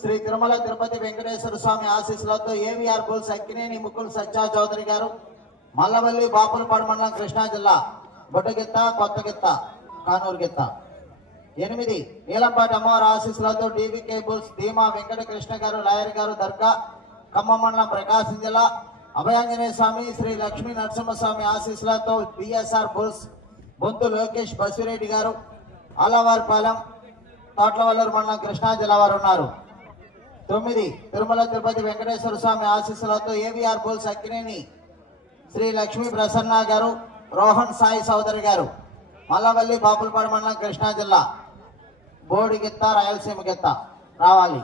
శ్రీ తిరుమల తిరుపతి వెంకటేశ్వర స్వామి ఆశీస్సులతో AVR bulls Akkineni ముక్కులు సత్యా చౌదరి గారు మల్లవల్లి బాపులపాడు మండలం కృష్ణా జిల్లా బొట్టగిత్త కొత్తగిత్త కానూరు గిత్త. ఎనిమిది నీలంపాటి అమ్మవారి ఆశీస్సులతో టీవీ కేబుల్స్ ధీమా వెంకట కృష్ణ గారు లాయర్ గారు దర్గా ఖమ్మం మండలం ప్రకాశం జిల్లా అభయాంజనేయ స్వామి శ్రీ లక్ష్మీ నరసింహస్వామి ఆశీస్సులతో బిఎస్ఆర్ బుల్స్ బొంతు లోకేష్ బసిరెడ్డి గారు ఆలవారిపాలెం తోట్లవల్లూరు మండలం కృష్ణా జిల్లా వారు ఉన్నారు. తొమ్మిది తిరుమల తిరుపతి వెంకటేశ్వర స్వామి ఆశీస్సులతో ఏవిఆర్ బోల్స్ అక్కినేని శ్రీ లక్ష్మీ ప్రసన్న గారు రోహన్ సాయి సోదరి గారు మల్లవల్లి బాపులపాడు మండలం కృష్ణా జిల్లా బోడి గిత్త రాయలసీమ గిత్త రావాలి.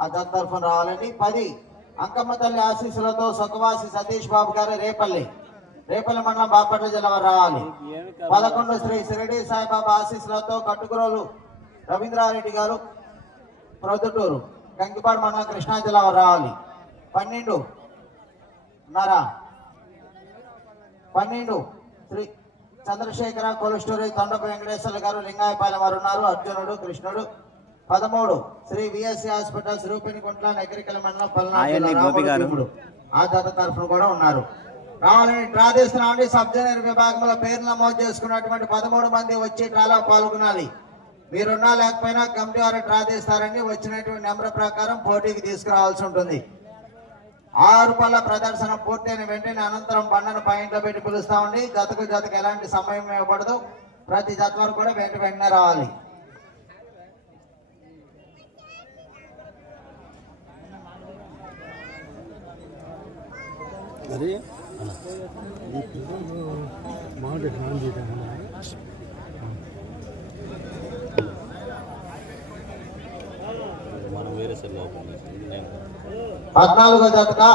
ఆ జత తరఫున రావాలండి. పది అంకమ్మ తల్లి ఆశీస్సులతో సుఖవాసి సతీష్ బాబు గారు రేపల్లి రేపల్లి మండలం బాపట్ల జిల్లా వారు రావాలి. పదకొండు శ్రీ షిరిడి సాయిబాబా ఆశీస్సులతో కట్టుకురోలు రవీంద్రారెడ్డి గారు ప్రొద్దుటూరు. కంకిపాడు మండలం కృష్ణా జిల్లా రావాలి. పన్నెండు. ఉన్నారా? పన్నెండు. శ్రీ చంద్రశేఖర కోల్డ్ స్టోరేజ్ తొండపు వెంకటేశ్వర గారు లింగాయపాలెం వారు ఉన్నారు. అర్జునుడు కృష్ణుడు. పదమూడు. శ్రీ విఎస్సి హాస్పిటల్స్ రూపినికుంట్ల నగరికల మండలం పల్నాడు. ఆ జత తరఫున కూడా ఉన్నారు. రావాలని డ్రా చేస్తున్నామండి. సబ్ జూనియర్ విభాగంలో పేరు నమోదు చేసుకున్నటువంటి పదమూడు మంది వచ్చి డ్రాలో పాల్గొనాలి. మీరున్నా లేకపోయినా కమిటీ వారు డ్రా తీస్తారండి వచ్చినటువంటి నెంబర్ ప్రకారం పోటీకి తీసుకురావాల్సి ఉంటుంది. ఆరు పళ్ళ ప్రదర్శన పూర్తయిన వెంటనే అనంతరం బండను పాయింట్లో పెట్టి పిలుస్తామండి జతకు జతకు ఎలాంటి సమయం ఇవ్వబడదు ప్రతి జత వరకు కూడా వెంట వెంటనే రావాలి. పద్నాలుగో జతగా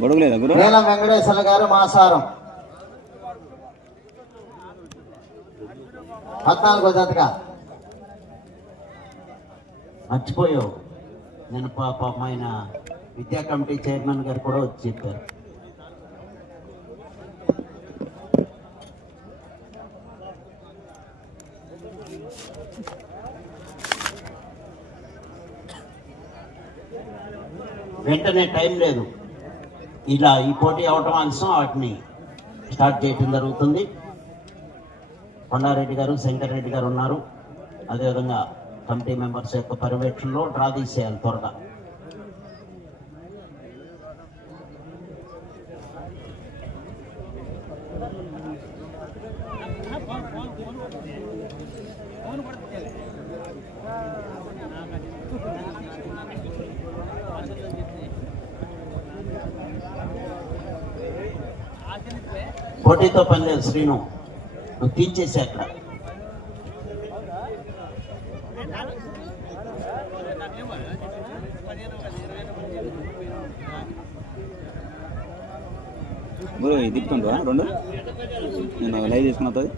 గొడుగు లేదా గురు? నీలం వెంకటేశ్వర గారు మాసారం. పద్నాలుగో జతగా మర్చిపోయావు. నేను పాపం ఆయన విద్యా కమిటీ చైర్మన్ గారు కూడా వచ్చి చెప్పారు. వెంటనే టైం లేదు. ఇలా ఈ పోటీ అవటం అంశం వాటిని స్టార్ట్ చేయటం జరుగుతుంది. కొండారెడ్డి గారు శంకర్ రెడ్డి గారు ఉన్నారు. అదేవిధంగా కమిటీ మెంబర్స్ యొక్క పర్యవేక్షణలో డ్రా తీసేయాలి త్వరగా. పోటీతో పనిలేదు శ్రీను. నువ్వు తీర్చేసి అక్కడ. గురు ఇది రెండు? నేను లైవ్ చేసుకున్న వస్తుంది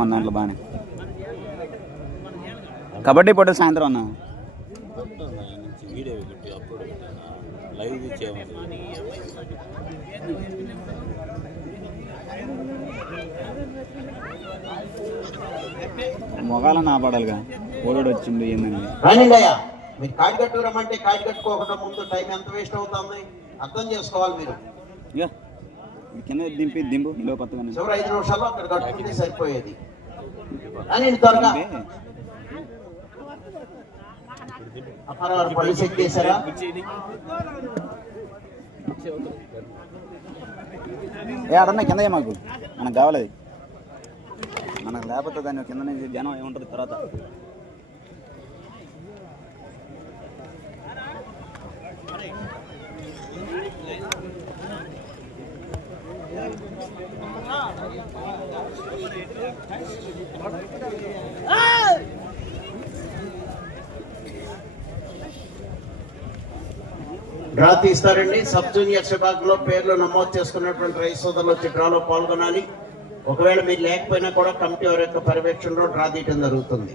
మన దాంట్లో బాగానే. కబడ్డీ పోటీ సాయంత్రం అన్న? వీడియో పెట్టి అప్లోడ్ పెట్టాను లైవ్ ఓడోడు వచ్చిండు ఏందని. మీరు కాడి కట్టుకురమ్మంటే కాడి కట్టుకోకుండా ముందు టైం ఎంత వేస్ట్ అవుతుంది? అర్థం చేసుకోవాలి మీరు. కింద దింపి దింపు చివరి ఐదు నిమిషాల్లో అక్కడ కట్టుకుంటే సరిపోయేది. అని త్వరగా అప్పారావు గారు పళ్ళు సెట్ చేశారా? ఏ అడన్నా కింద మాకు. మనకు కావాలి. మనకు లేకపోతే దాని కింద జనం ఏముంటుంది తర్వాత. డ్రా తీస్తారండి. సబ్ జూనియర్ విభాగంలో పేర్లు నమోదు చేసుకున్నటువంటి రైతు సోదరులు వచ్చి డ్రాలో పాల్గొనాలి. ఒకవేళ మీరు లేకపోయినా కూడా కమిటీ వారి యొక్క పర్యవేక్షణలో డ్రా తీయటం జరుగుతుంది.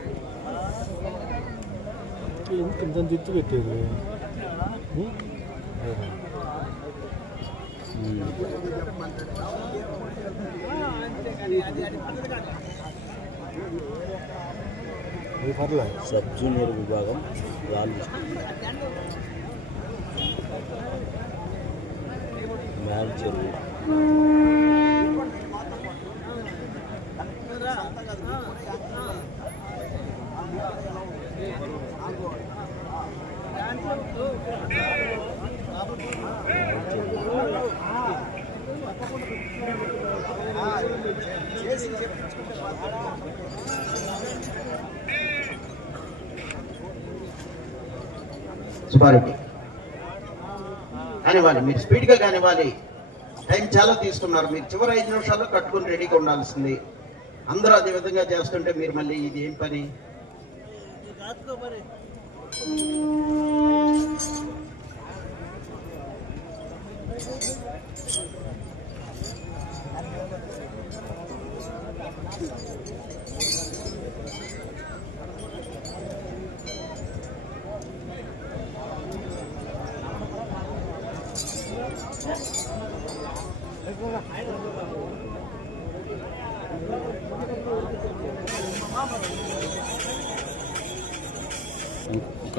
ఇంత ఇంత తిత్తు పెట్టేది ఉం? అది పర్లే సబ్ జూనియర్ విభాగం రాళ్ళు మ్యాల్ చెరువు సుబ్బారెడ్డి కానివ్వాలి మీరు స్పీడ్గా కానివ్వాలి. టైం చాలా తీసుకున్నారు. మీరు చివరి ఐదు నిమిషాల్లో కట్టుకుని రెడీగా ఉండాల్సింది. అందరూ అదే విధంగా చేస్తుంటే మీరు మళ్ళీ ఇది ఏం పని?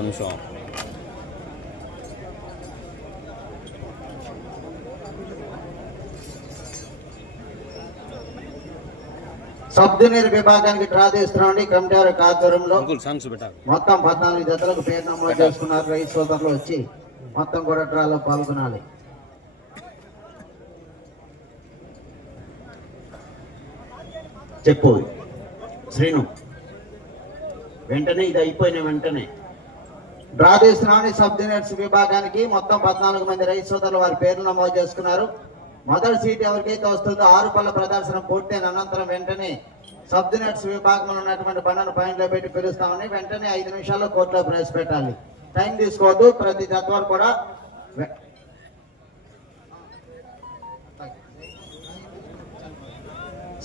ఒక నిమిషం. సబ్ జూనియర్ విభాగానికి డ్రా యొక్క ఆధ్వర్యంలో మొత్తం పద్నాలుగు జతలకు పేరు నమోదు చేసుకున్నారు. రైతు సోదరులు వచ్చి మొత్తం కూడా డ్రాలో పాల్గొనాలి. చెప్పు. శ్రీను వెంటనే ఇది అయిపోయిన వెంటనే. బ్రాదేశ్ తీస్తున్నామని సబ్ జూనియర్స్ విభాగానికి మొత్తం పద్నాలుగు మంది రైతు సోదరులు వారి పేర్లు నమోదు చేసుకున్నారు. మొదటి సీట్ ఎవరికైతే వస్తుందో ఆరు పళ్ళ ప్రదర్శన పూర్తయిన అనంతరం వెంటనే సబ్ జూనియర్స్ విభాగంలో ఉన్నటువంటి పన్నెండు పాయింట్లు పెట్టి పిలుస్తామని వెంటనే ఐదు నిమిషాల్లో కోర్టులో ప్రవేశపెట్టాలి. టైం తీసుకోవద్దు ప్రతి తత్వాలు కూడా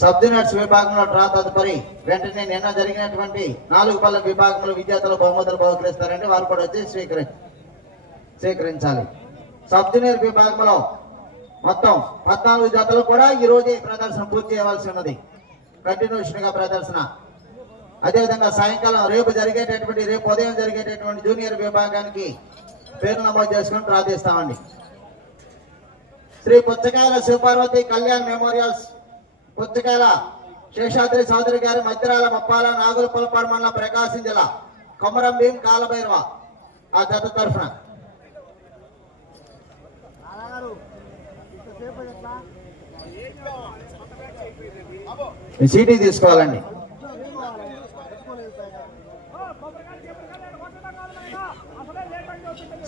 సబ్ జూనియర్స్ విభాగంలో డ్రా తదుపరి. వెంటనే నిన్న జరిగినటువంటి నాలుగు పళ్ళ విభాగంలో విద్యార్థులు బహుమతులు బహుకరిస్తారంటే వారు కూడా వచ్చి స్వీకరి స్వీకరించాలి. సబ్ జూనియర్ విభాగంలో మొత్తం పద్నాలుగు జతలు కూడా ఈ రోజే ప్రదర్శన పూర్తి చేయవలసి ఉన్నది. కంటిన్యూషన్గా ప్రదర్శన. అదేవిధంగా సాయంకాలం రేపు జరిగేటటువంటి రేపు ఉదయం జరిగేటటువంటి జూనియర్ విభాగానికి పేరు నమోదు చేసుకుని ప్రార్థిస్తామండి శ్రీ పుచ్చకాయల శివపార్వతి కళ్యాణ్ మెమోరియల్స్ పుచ్చకాయల శేషాద్రి చౌదరి గారి మధ్యరాల మప్పాల నాగులపల్పాడు మండలం ప్రకాశం జిల్లా కొమరం భీం కాలభైరవ ఆ జత తరఫున సీటీ తీసుకోవాలండి.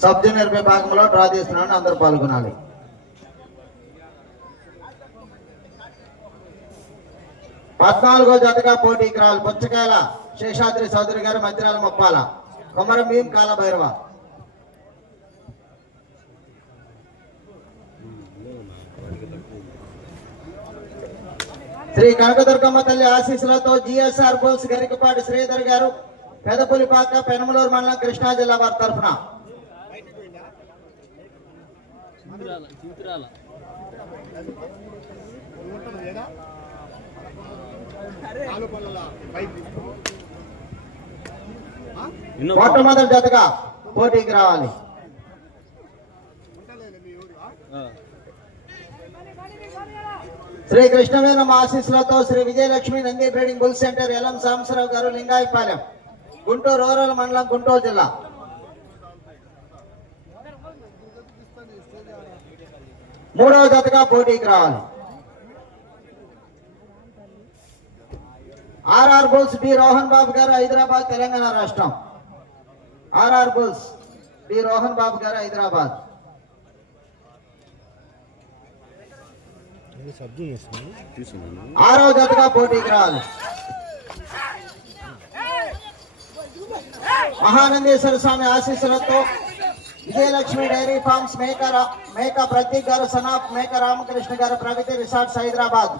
సబ్ జూనియర్ విభాగంలో డ్రా చేస్తున్నాను అందరూ పాల్గొనాలి. పద్నాలుగో జతగా పోటీకి రావాలి పుచ్చకాయల శేషాద్రి చౌదరి గారు మధ్యరాల మొప్పాల. కొమరం భీం కాలభైరవ. శ్రీ కనకదుర్గమ్మ తల్లి ఆశీస్సులతో జిఎస్ఆర్ బోల్స్ గరికపాటి శ్రీధర్ గారు పెదపులిపాక పెనమలూరు మండలం కృష్ణా జిల్లా వారి తరఫున. ఎన్నో మొట్టమొదటి జతగా పోటీకి రావాలి. శ్రీ కృష్ణవేణం ఆశీస్సులతో Shri Vijayalakshmi Nandi breeding bull centre Elam Sambasivarao గారు లింగాయపాలెం గుంటూరు రూరల్ మండలం గుంటూరు జిల్లా. మూడవ జతగా పోటీకి రావాలి. RR bulls D Rohan Babu గారు హైదరాబాద్ తెలంగాణ రాష్ట్రం. RR bulls D Rohan Babu గారు హైదరాబాద్. ఏదో సబ్జీ చేస్తుంది. తీసుకున్నాను ఆరో జతగా పోటీకి రావాలి మహానందేశ్వర స్వామి ఆశీస్సులతో విజయలక్ష్మి డైరీ ఫార్మ్స్ మేక రా- మేక ప్రతీక్ గారు సనాఫ్ మేక రామకృష్ణ గారు ప్రగతి రిసార్ట్స్ హైదరాబాద్.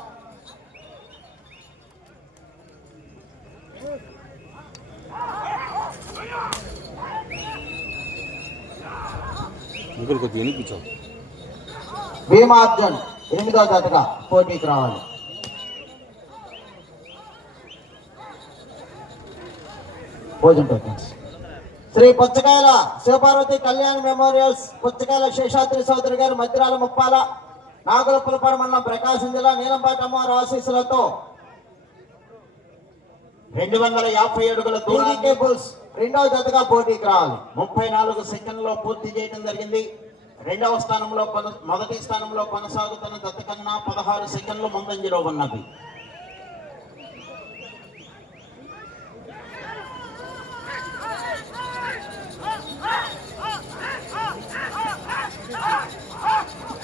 ఇంకొకటి కొద్దిగా వినిపించావు. భీమార్జున్ ఎనిమిదో జతగా పోటీకి రావాలి. భోజన టోకెన్స్ శ్రీ పుచ్చకాయల శివపార్వతి కళ్యాణ్ మెమోరియల్స్ పుచ్చకాయల శేషాద్రి చౌదరి గారు మధ్యరాల ముప్పాల నాగులపులపాడు మండలం ప్రకాశం జిల్లా నీలంపాటి అమ్మవారి ఆశీస్సులతో రెండు వందల యాభై అడుగుల దూరాన్ని టీవీకే బుల్స్. రెండవ జతగా పోటీకి రావాలి. ముప్పై నాలుగు సెకండ్లో పూర్తి చేయడం జరిగింది. రెండవ స్థానంలో కొన మొదటి స్థానంలో కొనసాగుతున్న జత కన్నా పదహారు సెకండ్లు ముందంజలో ఉన్నది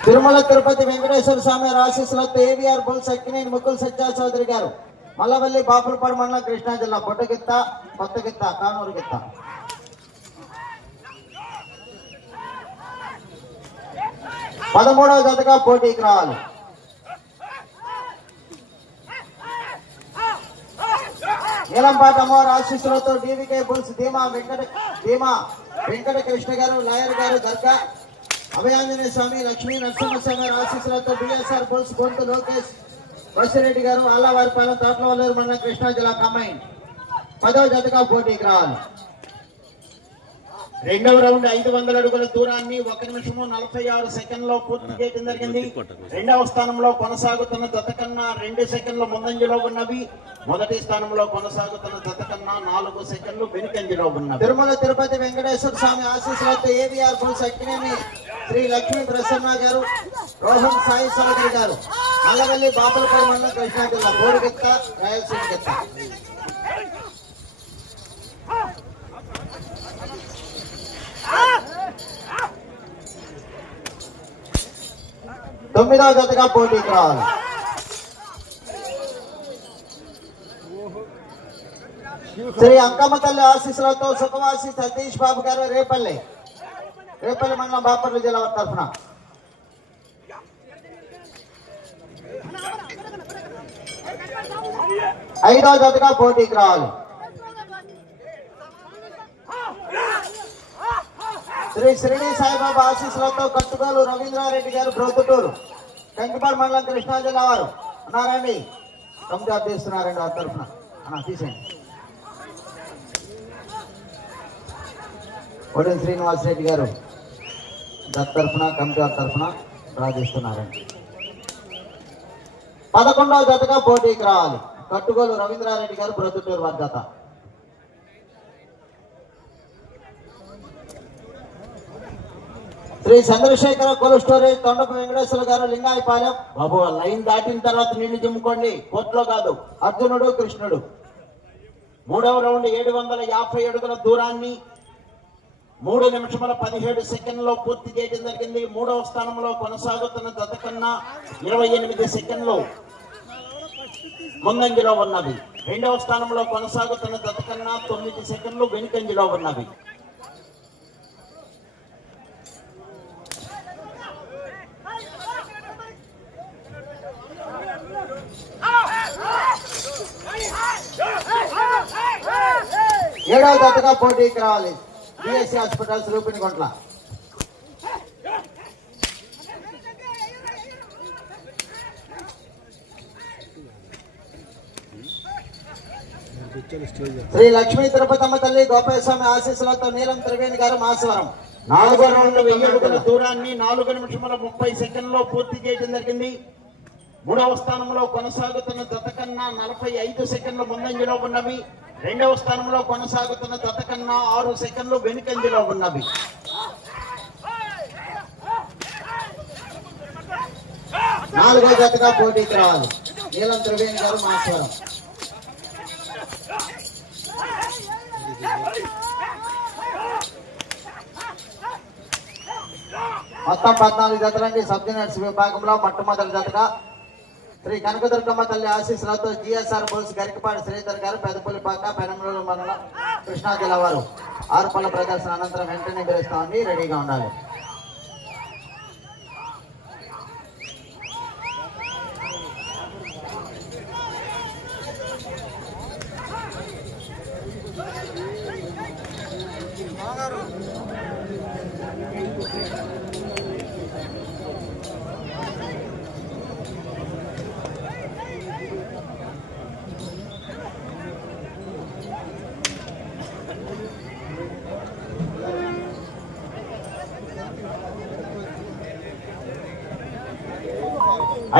తిరుమల తిరుపతి వెంకటేశ్వర స్వామి ఆశీస్సులతో ఏవిఆర్ బుల్ సక్కినేని ముకుల్ సత్యా చౌదరి గారు మల్లవల్లి బాపులపాడు మండలం కృష్ణా జిల్లా బొడ్డగిత్త కొత్తగిత్త కానూరు గిత్త పదమూడవ జతగా పోటీకి రావాలి. నీలంపాటి అమ్మవారి ఆశీస్సులతో డీవీకే బుల్స్ ధీమా వెంకట ధీమా వెంకట కృష్ణ గారు లాయర్ గారు దర్గా. అభయాంజనేయ స్వామి లక్ష్మీ నరసింహస్వామి ఆశీస్సులతో బిఎస్ఆర్ బుల్స్ గొంతు లోకేష్ వసిరెడ్డి గారు అల్లవారిపాలెం తోటలవల్లూరు మండలం కృష్ణా జిల్లా కమైన్ పదవ జతగా పోటీకి రావాలి. రెండవ రౌండ్ ఐదు వందల అడుగుల దూరాన్ని ఒక నిమిషము నలభై ఆరు సెకండ్లో పూర్తి చేయడం జరిగింది. రెండవ స్థానంలో కొనసాగుతున్న దత కన్నా రెండు సెకండ్లు ముందంజలో ఉన్నవి. మొదటి స్థానంలో కొనసాగుతున్న జత కన్నా నాలుగు సెకండ్లు వెనుకంజలో ఉన్నవి. తిరుమల తిరుపతి వెంకటేశ్వర స్వామి ఆశీస్సులతో ఏవిఆర్ బుల్స్ అక్కినేని శ్రీ లక్ష్మీ ప్రసన్న గారు రోహన్ సాయి చౌదరి గారు. అల్లవల్లి బాపలపూడి మండలం కృష్ణా జిల్లా బోడిగిత్త రాయలసీమ గిత్త తొమ్మిదవ జతగా పోటీకి రావాలి శ్రీ అంకమ్మ తల్లి ఆశీస్సులతో సుఖవాసి సతీష్ బాబు గారు రేపల్లి రేపల్లి మండలం బాపట్ల జిల్లా వారి తరఫున ఐదో జతగా పోటీకి రావాలి. శ్రీ షిరిడి సాయిబాబా ఆశీస్సులతో కట్టుకోలు రవీంద్రారెడ్డి గారు బ్రొద్దుటూరు కంకిపాడు మండలం కృష్ణా జిల్లా వారు ఉన్నారండి కమిటీ చేస్తున్నారండి వారి తరఫున. అన్న తీసేయండి. ఒడిన్ శ్రీనివాస్ రెడ్డి గారు దత్ తరఫున కంజాబ్ తరఫున డ్రా చేస్తున్నారండి పదకొండవ జతగా పోటీకి రావాలి. కట్టుగోలు రవీంద్రారెడ్డి గారు ప్రొద్దుటూరు వారి జత శ్రీ చంద్రశేఖర కోల్డ్ స్టోరేజ్ తొండపు వెంకటేశ్వర గారు లింగాయపాలెం. బాబు లైన్ దాటిన తర్వాత నీళ్ళు చిమ్ముకోండి. కోర్టులో కాదు అర్జునుడు కృష్ణుడు. మూడవ రౌండ్ ఏడు వందల యాభై అడుగుల దూరాన్ని మూడు నిమిషముల పదిహేడు సెకండ్లో పూర్తి చేయడం జరిగింది. మూడవ స్థానంలో కొనసాగుతున్న దత కన్నా ఇరవై ఎనిమిది సెకండ్లు ముందంజలో ఉన్నవి. రెండవ స్థానంలో కొనసాగుతున్న దత కన్నా తొమ్మిది సెకండ్లు వెనుకంజలో ఉన్నవి. ఏడవ జతగా పోటీకి రావాలి. బిఎస్సీ హాస్పిటల్స్ రూపిణిగుంట్ల శ్రీ లక్ష్మీ తిరుపతమ్మ తల్లి గోపాలస్వామి ఆశీస్సులతో నీలం త్రివేణి గారు మాసవరం. నాలుగో రౌండ్ వెయ్యి అడుగుల దూరాన్ని నాలుగు నిమిషముల ముప్పై సెకండ్లో పూర్తి చేయడం జరిగింది. మూడవ స్థానంలో కొనసాగుతున్న జత కన్నా నలభై ఐదు సెకండ్ల ముందంజలో ఉన్నవి. రెండవ స్థానంలో కొనసాగుతున్న జత కన్నా ఆరు సెకండ్లు వెనుకంజలో ఉన్నవి. నాలుగో జతగా పోటీకి రావాలి. నీలం త్రివేణి గారు మాస్వరం. మొత్తం పద్నాలుగు జతలండి. సబ్ జూనియర్స్ విభాగంలో మొట్టమొదటి జతగా శ్రీ కనకదుర్గమ్మ తల్లి ఆశీస్సులతో జిఎస్ఆర్ బోల్స్ గరికపాటి శ్రీధర్ గారు పెదపులిపాక పెనమలూరు మండలం కృష్ణా జిల్లా వారు. ఆరుపల్ల ప్రదర్శన అనంతరం వెంటనే పిలుస్తామండి రెడీగా ఉండాలి.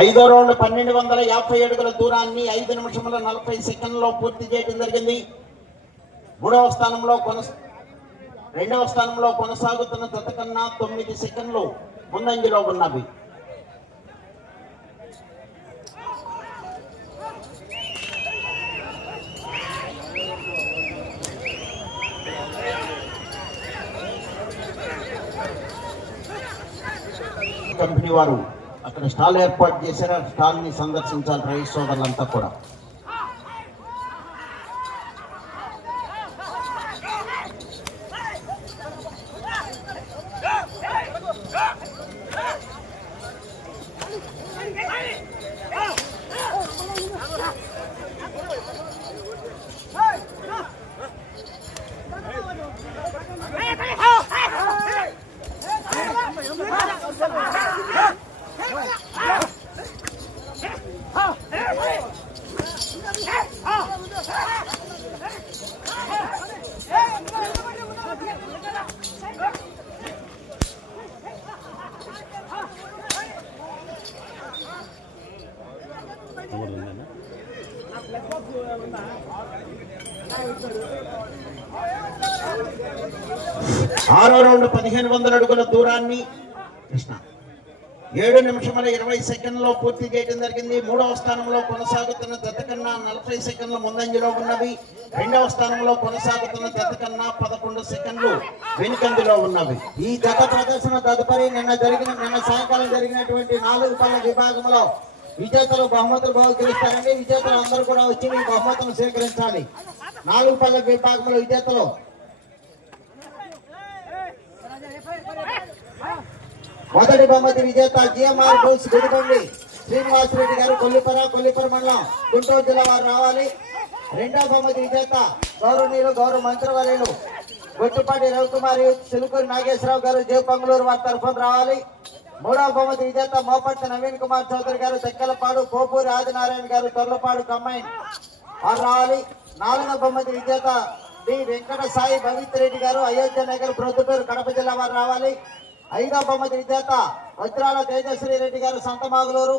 ఐదో రౌండ్ పన్నెండు వందల యాభై అడుగుల దూరాన్ని ఐదు నిమిషముల నలభై సెకండ్లో పూర్తి చేయడం జరిగింది. మూడవ స్థానంలో కొనస రెండవ స్థానంలో కొనసాగుతున్న జత కన్నా తొమ్మిది సెకండ్లు ముందంజలో ఉన్నవి. కంపెనీ వారు అక్కడ స్టాల్ ఏర్పాటు చేశారు. ఆ స్టాల్ని సందర్శించాలి రైతు సోదరులంతా కూడా నెంబర్ ఉందా ఆరో రౌండ్ పదిహేను వందల అడుగుల దూరాన్ని కృష్ణ. ఏడు నిమిషముల ఇరవై సెకండ్లో పూర్తి చేయడం జరిగింది. మూడవ స్థానంలో కొనసాగుతున్న జత కన్నా నలభై సెకండ్ల ముందంజలో ఉన్నవి. రెండవ స్థానంలో కొనసాగుతున్న జత కన్నా పదకొండు సెకండ్లు వెనుకందులో ఉన్నవి. ఈ జత ప్రదర్శన తదుపరి నిన్న జరిగిన నిన్న సాయంకాలం జరిగినటువంటి నాలుగు పళ్ళ విభాగంలో విజేతలు బహుమతులు బహుకరిస్తారని విజేతలు అందరూ కూడా వచ్చి మీ బహుమతులను స్వీకరించాలి. నాలుగు పళ్ళ విభాగంలో విజేతలు మొదటి బహుమతి విజేత జిఎంఆర్ బుల్స్ గుడిబండి. శ్రీనివాస్ రెడ్డి గారు కొల్లిపర కొల్లిపర మండలం గుంటూరు జిల్లా వారు రావాలి. రెండవ బహుమతి విజేత గౌరవనీయులు గౌరవ మంత్రివర్యులు గొట్టిపాటి రవికుమారి సిలుకూరి నాగేశ్వరరావు గారు జయపంగులూరు వారి తరఫున రావాలి. మూడవ బహుమతి విజేత మోపర్తి నవీన్ కుమార్ చౌదరి గారు తెక్కలపాడు కోపూరి ఆదినారాయణ గారు తొర్లపాడు కమ్మైన్ వారు రావాలి. నాలుగవ బహుమతి విజేత డి వెంకట సాయి భవిత్ రెడ్డి గారు అయోధ్య నగర్ ప్రొద్దుటూరు కడప జిల్లా వారు రావాలి. ఐదవ బహుమతి విజేత వజ్రాల తేజశ్వరి రెడ్డి గారు సంతమాగులూరు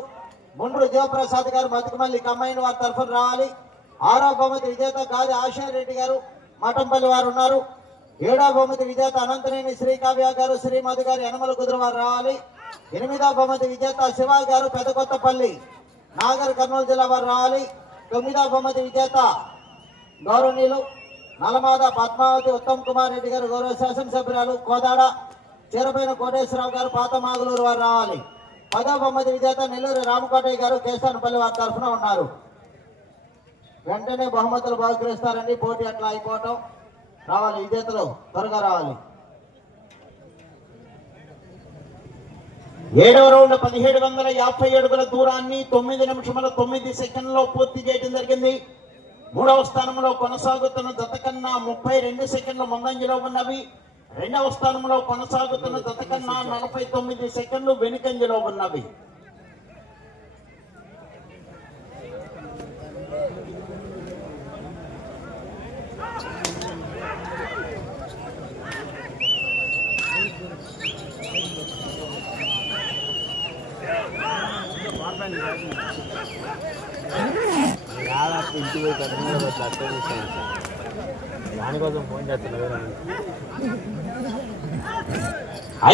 ముండ్రు దేవప్రసాద్ గారు బతుకుమల్లి కమ్మైన వారి తరఫున రావాలి. ఆరో బహుమతి విజేత గాది ఆశయ రెడ్డి గారు మఠంపల్లి వారు ఉన్నారు. ఏడవ బహుమతి విజేత అనంతనేని శ్రీకావ్య గారు శ్రీమధు గారు యనమల కుదురువారు రావాలి. ఎనిమిదవ బహుమతి విజేత శివ గారు పెదకొత్తపల్లి నాగర్ కర్నూలు జిల్లా వారు రావాలి. తొమ్మిదవ బహుమతి విజేత గౌరవనీయులు నలమాద పద్మావతి ఉత్తమ్ కుమార్ రెడ్డి గారు గౌరవ శాసనసభ్యురాలు కోదాడ. చీరపైన కోటేశ్వరరావు గారు పాత మాగులూరు వారు రావాలి. పదో బహుమతి విజేత నెల్లూరు రామకోటయ్య గారు కేశానపల్లి వారి తరఫున ఉన్నారు. వెంటనే బహుమతులు బహుకరిస్తారండి పోటీ అట్లా అయిపోవటం. రావాలి. విజేతలు త్వరగా రావాలి. ఏడవ రౌండ్ పదిహేడు వందల యాభై అడుగుల దూరాన్ని తొమ్మిది నిమిషముల తొమ్మిది సెకండ్లో పూర్తి చేయడం జరిగింది. మూడవ స్థానంలో కొనసాగుతున్న జత కన్నా ముప్పై రెండు సెకండ్ల ముందంజలో ఉన్నవి. రెండవ స్థానంలో కొనసాగుతున్న జత కన్నా నలభై తొమ్మిది సెకండ్లు వెనుకంజలో ఉన్నవి. ఇంటికి పోయి కట్టుకుని దానికోసం ఫోన్ చేస్తున్నా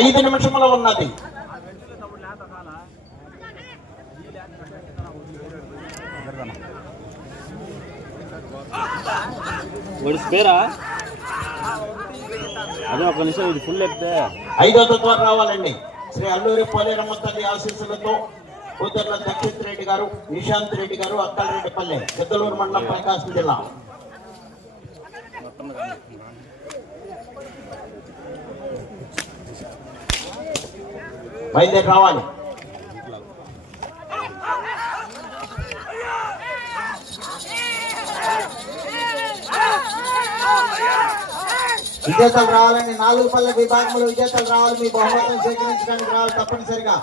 ఐదు నిమిషముల ఉన్నది. అదే ఒక నిమిషం ఇది ఫుల్ ఎక్కితే ఐదో తత్వాలు రావాలండి. శ్రీ అల్లూరి పోలేరమ్మ తల్లి ఆశీస్సులతో కూతుర్ల దక్షిత్ రెడ్డి గారు నిశాంత్ రెడ్డి గారు అక్కలరెడ్డిపల్లె పెద్దలూరు మండలం ప్రకాశం జిల్లా. బయలుదేరి రావాలి? విజేతలు రావాలని నాలుగు పళ్ళ విభాగంలో విజేతలు రావాలి. మీ బహుమతులు సేకరించడానికి రావాలి తప్పనిసరిగా.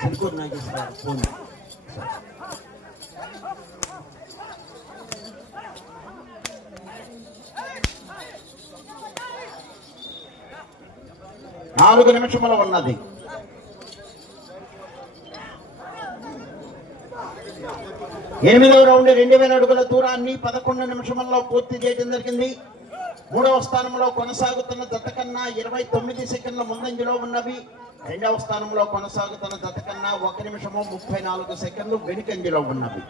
చిలుకూరు నాగేశ్వరరావు నాలుగు నిమిషములు ఉన్నది. ఎనిమిదవ రౌండ్ రెండు వేల అడుగుల దూరాన్ని పదకొండు నిమిషముల్లో పూర్తి చేయడం జరిగింది. మూడవ స్థానంలో కొనసాగుతున్న జత కన్నా ఇరవై తొమ్మిది సెకండ్ల ముందంజలో ఉన్నవి. రెండవ స్థానంలో కొనసాగుతున్న జత కన్నా ఒక నిమిషము ముప్పై నాలుగు సెకండ్లు వెనుకంజలో ఉన్నవి.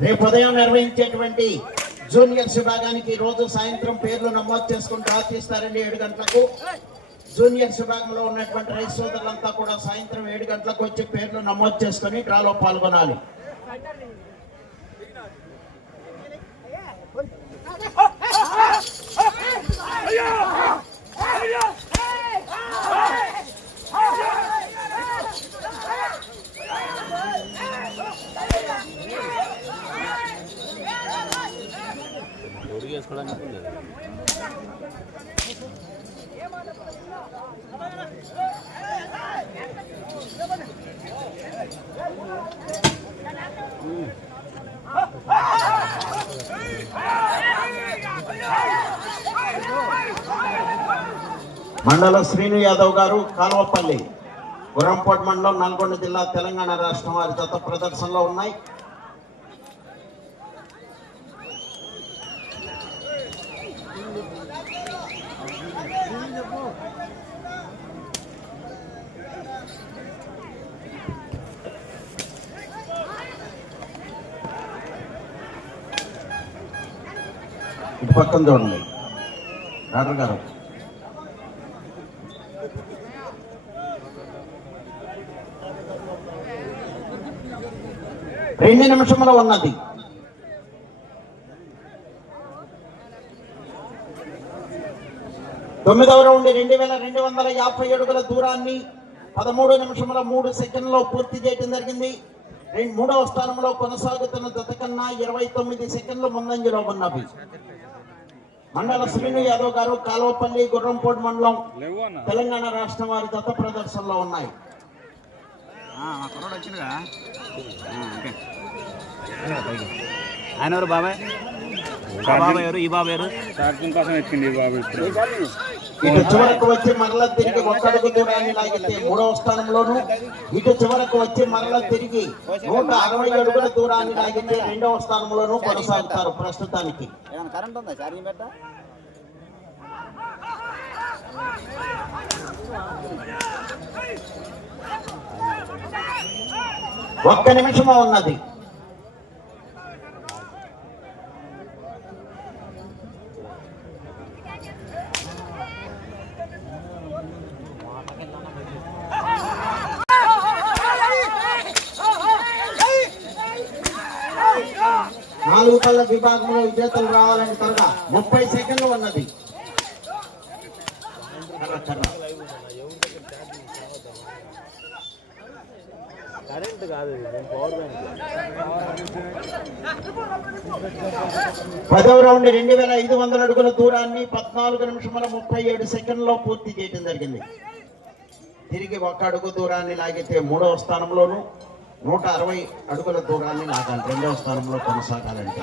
రేపు ఉదయం నిర్వహించేటువంటి జూనియర్స్ విభాగానికి రోజు సాయంత్రం పేర్లు నమోదు చేసుకుని డ్రా తీస్తారండి ఏడు గంటలకు. జూనియర్స్ విభాగంలో ఉన్నటువంటి రైతు సోదరులంతా కూడా సాయంత్రం ఏడు గంటలకు వచ్చి పేర్లు నమోదు చేసుకుని డ్రాలో పాల్గొనాలి ఒడిగి వేసుకోవడానికి ఉంది అది. మండల శ్రీను యాదవ్ గారు కాల్వపల్లి గురంపట్ మండలం నల్గొండ జిల్లా తెలంగాణ రాష్ట్రం వారి గత ప్రదర్శనలో ఉన్నాయి. ఇటు పక్కన చూడండి. డాక్టర్ గారు. రెండు నిమిషముల ఉన్నది. తొమ్మిదవ రౌండ్ రెండు వేల రెండు వందల యాభై అడుగుల దూరాన్ని పదమూడు నిమిషముల మూడు సెకండ్లో పూర్తి చేయడం జరిగింది. రెండు మూడవ స్థానంలో కొనసాగుతున్న జత కన్నా ఇరవై తొమ్మిది సెకండ్లు ముందంజలో ఉన్నవి. మండల శ్రీను యాదవ్ గారు కాలువపల్లి గుర్రంపోడు మండలం తెలంగాణ రాష్ట్రం వారి జత ప్రదర్శనలో ఉన్నాయి. కుర్రోడు వచ్చిందిగా ఓకే ఆయన ఎవరు బాబాయ్? బాబాయ్ ఎవరు? ఈ బాబాయ్ ఎవరు? ఛార్జింగ్ కోసం ఎక్కింది ఇప్పుడు. ఇటు చివరకు వచ్చి మరల తిరిగి ఒక్కడుగు దూరాన్ని లాగితే మూడవ స్థానంలోను ఇటు చివరకు వచ్చి మరల తిరిగి నూట అరవై అడుగుల దూరాన్ని లాగితే రెండవ స్థానంలోను కొనసాగుతారు ప్రస్తుతానికి. కరెంట్ ఉందా? ఛార్జింగ్ పెట్టా? ఒక్క నిమిషము ఉన్నది. నాలుగు పళ్ళ విభాగంలో విజేతలు రావాలని త్వరగా ముప్పై సెకండ్లు ఉన్నది. కరెంట్ కాదు పదవ రౌండ్ రెండు వేల ఐదు వందల అడుగుల దూరాన్ని పద్నాలుగు నిమిషముల ముప్పై ఏడు సెకండ్లో పూర్తి చేయడం జరిగింది. తిరిగి ఒక అడుగు దూరాన్ని లాగితే మూడవ స్థానంలోను నూట అరవై అడుగుల దూరాన్ని లాగాలి. రెండవ స్థానంలో కొనసాగాలంటే.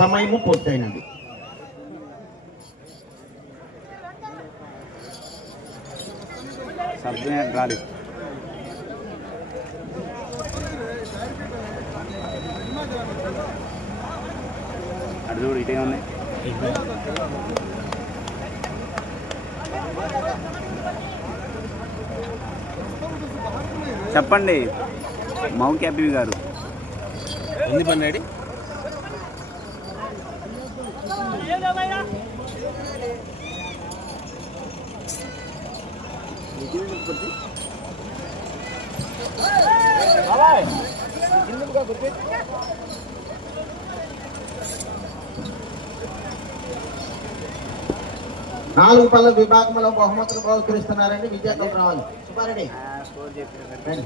సమయము పూర్తయినది. సబ్జెక్ట్ రాలేదు అటు చూడు ఇటే ఉన్నాయి చెప్పండి మౌ క్యాపీ గారు. ఉంది పని రెడీ నాలుగు పళ్ళ విభాగంలో బహుమతులు బహుకరిస్తున్నారండి. విజేతలు రావాలి. సుబ్బారెడ్డి. రండి.